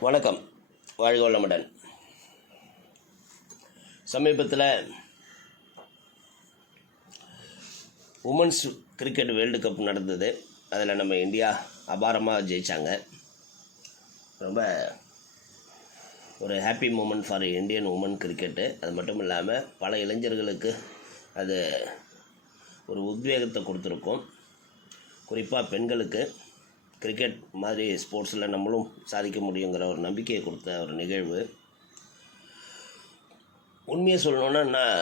வணக்கம். வாழ்க வளமுடன். சமீபத்தில் உமன்ஸ் கிரிக்கெட் வேர்ல்டு கப் நடந்தது. அதில் நம்ம இந்தியா அபாரமாக ஜெயித்தாங்க ரொம்ப ஒரு happy moment for Indian woman cricket அது மட்டும் இல்லாமல் பல இளைஞர்களுக்கு அது ஒரு உத்வேகத்தை கொடுத்துருக்கும். குறிப்பாக பெண்களுக்கு கிரிக்கெட் மாதிரி ஸ்போர்ட்ஸில் நம்மளும் சாதிக்க முடியுங்கிற ஒரு நம்பிக்கையை கொடுத்த ஒரு நிகழ்வு. உண்மையை சொல்லணுன்னா நான்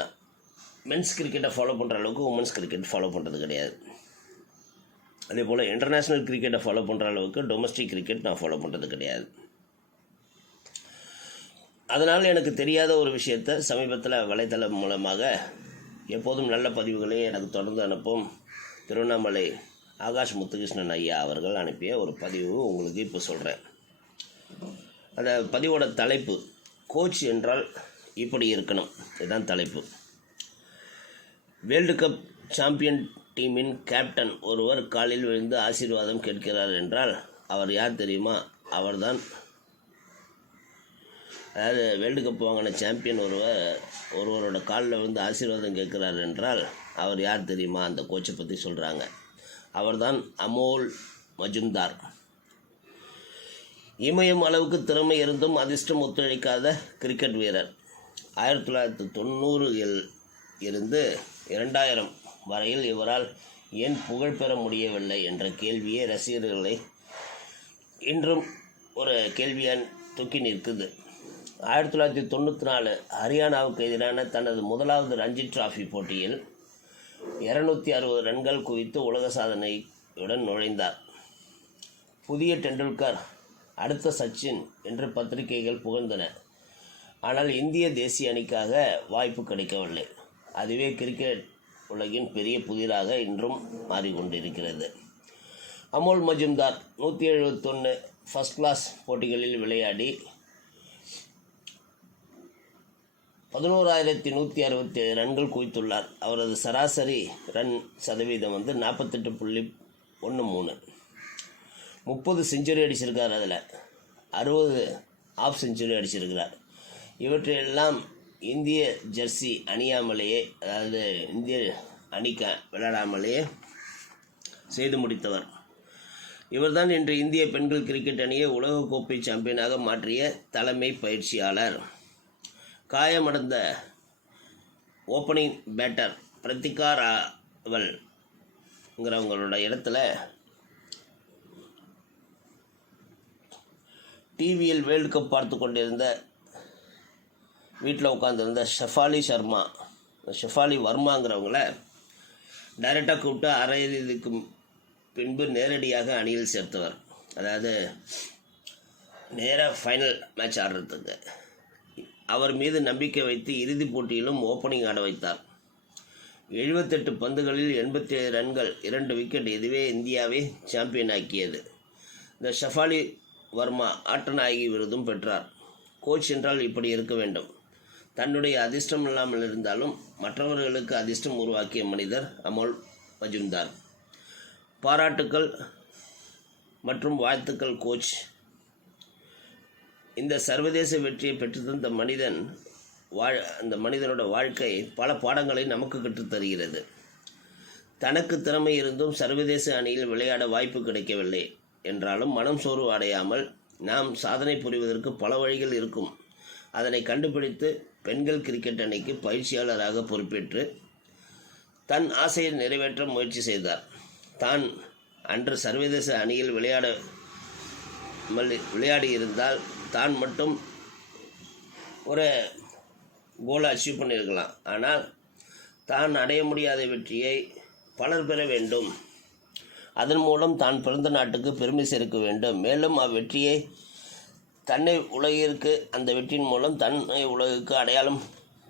மென்ஸ் கிரிக்கெட்டை ஃபாலோ பண்ணுற அளவுக்கு உமன்ஸ் கிரிக்கெட் ஃபாலோ பண்ணுறது கிடையாது. அதே போல் இன்டர்நேஷ்னல் கிரிக்கெட்டை ஃபாலோ பண்ணுற அளவுக்கு டொமஸ்டிக் கிரிக்கெட் நான் ஃபாலோ பண்ணுறது கிடையாது. அதனால் எனக்கு தெரியாத ஒரு விஷயத்தை சமீபத்தில் வலைத்தளம் மூலமாக எப்போதும் நல்ல பதிவுகளை எனக்கு தொடர்ந்து அனுப்பும் திருவண்ணாமலை ஆகாஷ் முத்துகிருஷ்ணன் ஐயா அவர்கள் அனுப்பிய ஒரு பதிவு உங்களுக்கு இப்போ சொல்கிறேன் அந்த பதிவோட தலைப்பு கோச் என்றால் இப்படி இருக்கணும். இதுதான் தலைப்பு. வேர்ல்டு கப் சாம்பியன் டீமின் கேப்டன் ஒருவர் காலில் விழுந்து ஆசீர்வாதம் கேட்கிறார் என்றால் அவர் யார் தெரியுமா? அவர்தான். அதாவது வேர்ல்டு கப் வாங்கின சாம்பியன் ஒருவர் ஒருவரோட காலில் வந்து ஆசீர்வாதம் கேட்குறார் என்றால் அவர் யார் தெரியுமா? அந்த கோச்சை பற்றி சொல்கிறாங்க அவர்தான் அமோல் மஜும்தார். இமயம் அளவுக்கு திறமை இருந்தும் அதிர்ஷ்டம் ஒத்துழைக்காத கிரிக்கெட் வீரர். ஆயிரத்தி தொள்ளாயிரத்தி தொண்ணூறில் இருந்து இரண்டாயிரம் வரையில் இவரால் ஏன் புகழ் பெற முடியவில்லை என்ற கேள்வியே ரசிகர்களை இன்றும் ஒரு கேள்வியான் தூக்கி நிற்குது. ஆயிரத்தி தொள்ளாயிரத்தி தொண்ணூற்றி நாலு ஹரியானாவுக்கு எதிரான தனது முதலாவது ரஞ்சி டிராஃபி போட்டியில் இருநூத்தி அறுபது ரன்கள் குவித்து உலக சாதனையுடன் நுழைந்தார். புதிய டெண்டுல்கர் அடுத்த சச்சின் என்று பத்திரிகைகள் புகழ்ந்தன. ஆனால் இந்திய தேசிய அணிக்காக வாய்ப்பு கிடைக்கவில்லை. அதுவே கிரிக்கெட் உலகின் பெரிய புதிராக இன்றும் மாறிக்கொண்டிருக்கிறது. அமோல் மஜும்தார் நூற்றி எழுபத்தொன்று ஃபஸ்ட் கிளாஸ் போட்டிகளில் விளையாடி பதினோராயிரத்தி நூற்றி அறுபத்தி ஏழு ரன்கள் குவித்துள்ளார். அவரது சராசரி ரன் சதவீதம் வந்து நாற்பத்தெட்டு புள்ளி ஒன்று மூணு. முப்பது செஞ்சுரி அடிச்சிருக்கார் அதில். அறுபது ஆஃப் செஞ்சுரி அடிச்சிருக்கிறார். இவற்றையெல்லாம் இந்திய ஜெர்சி அணியாமலேயே அதாவது இந்திய அணிக்க விளையாடாமலேயே செய்து முடித்தவர். இவர்தான் இன்று இந்திய பெண்கள் கிரிக்கெட் அணியை உலகக்கோப்பை சாம்பியனாக மாற்றிய தலைமை பயிற்சியாளர். காயமடைந்த ஓப்பனிங் பேட்டர் பிரத்திகா ராவல்ங்கிறவங்களோட இடத்துல டிவியில் வேர்ல்டு கப் பார்த்து கொண்டிருந்த வீட்டில் உட்காந்துருந்த ஷெஃபாலி சர்மா ஷெஃபாலி வர்மாங்கிறவங்கள டைரெக்டாக கூப்பிட்டு அரை பின்பு நேரடியாக அணியில் சேர்த்தவர். அதாவது நேராக ஃபைனல் மேட்ச் ஆடுறதுக்கு. அவர் மீது நம்பிக்கை வைத்து இறுதிப் போட்டியிலும் ஓப்பனிங் ஆட வைத்தார். எழுபத்தெட்டு பந்துகளில் எண்பத்தி ஏழு ரன்கள் இரண்டு விக்கெட் இதுவே இந்தியாவை சாம்பியன் ஆக்கியது. இந்த ஷஃபாலி வர்மா ஆட்டநாயகி விருதும் பெற்றார். கோச் என்றால் இப்படி இருக்க வேண்டும். தன்னுடைய அதிர்ஷ்டம் இல்லாமல் இருந்தாலும் மற்றவர்களுக்கு அதிர்ஷ்டம் உருவாக்கிய மனிதர் அமோல் மஜும்தார். பாராட்டுக்கள் மற்றும் வாழ்த்துக்கள் கோச் இந்த சர்வதேச வெற்றியை பெற்றுத்தந்த மனிதன் வாழ் அந்த மனிதனோட வாழ்க்கை பல பாடங்களை நமக்கு கற்றுத்தருகிறது தனக்கு திறமை இருந்தும் சர்வதேச அணியில் விளையாட வாய்ப்பு கிடைக்கவில்லை என்றாலும் மனம் சோர்வு அடையாமல் நாம் சாதனை புரிவதற்கு பல வழிகள் இருக்கும். அதனை கண்டுபிடித்து பெண்கள் கிரிக்கெட் அணிக்கு பயிற்சியாளராக பொறுப்பேற்று தன் ஆசையை நிறைவேற்ற முயற்சி செய்தார். தான் அன்று சர்வதேச அணியில் விளையாட விளையாடி இருந்தால் தான் மட்டும் ஒரு கோலை அச்சீவ் பண்ணியிருக்கலாம். ஆனால் தான் அடைய முடியாத வெற்றியை பலர் பெற வேண்டும். அதன் மூலம் தான் பிறந்த நாட்டுக்கு பெருமை சேர்க்க வேண்டும். மேலும் அவ்வெற்றியை தன்னை உலகிற்கு அந்த வெற்றியின் மூலம் தன்னை உலகுக்கு அடையாளம்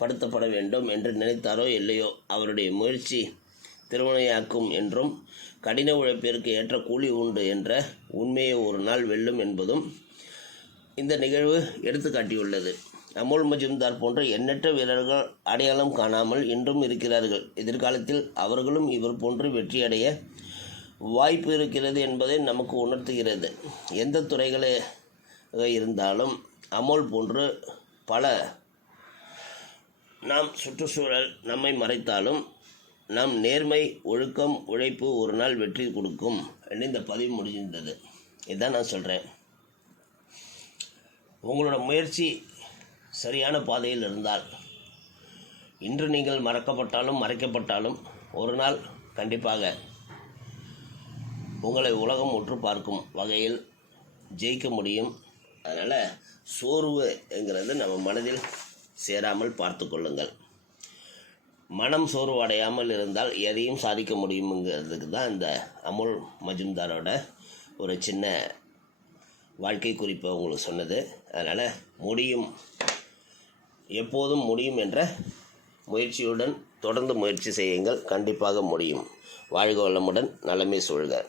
படுத்தப்பட வேண்டும் என்று நினைத்தாரோ இல்லையோ அவருடைய முயற்சி திருமணையாக்கும் என்றும் கடின உழைப்பிற்கு ஏற்ற கூலி உண்டு என்ற உண்மையை ஒரு நாள் வெல்லும் என்பதும் இந்த நிகழ்வு எடுத்துக்காட்டியுள்ளது. அமுல் மஜும்தார் போன்ற எண்ணற்ற வீரர்கள் அடையாளம் காணாமல் இன்றும் இருக்கிறார்கள். எதிர்காலத்தில் அவர்களும் இவர் போன்று வெற்றியடைய வாய்ப்பு இருக்கிறது என்பதை நமக்கு உணர்த்துகிறது. எந்த துறைகளாக இருந்தாலும் அமுல் போன்று பல நாம் சுற்றுச்சூழல் நம்மை மறைத்தாலும் நம் நேர்மை ஒழுக்கம் உழைப்பு ஒரு நாள் வெற்றி கொடுக்கும். என்று இந்த பதிவு முடிஞ்சிருந்தது இதுதான் நான் சொல்கிறேன் உங்களோட முயற்சி சரியான பாதையில் இருந்தால் இன்று நீங்கள் மறக்கப்பட்டாலும் மறைக்கப்பட்டாலும் ஒரு நாள் கண்டிப்பாக உங்களை உலகம் உற்று பார்க்கும் வகையில் ஜெயிக்க முடியும். அதனால் சோர்வுங்கிறது நம்ம மனதில் சேராமல் பார்த்து கொள்ளுங்கள். மனம் சோர்வு அடையாமல் இருந்தால் எதையும் சாதிக்க முடியுங்கிறதுக்கு தான் இந்த அமுல் மஜும்தாரோட ஒரு சின்ன வாழ்க்கை குறிப்பை உங்களுக்கு சொன்னது. அதனால் முடியும். எப்போதும் முடியும் என்ற முயற்சியுடன் தொடர்ந்து முயற்சி செய்யுங்கள். கண்டிப்பாக முடியும். வாழ்க வளமுடன். நலமே சூழ்க.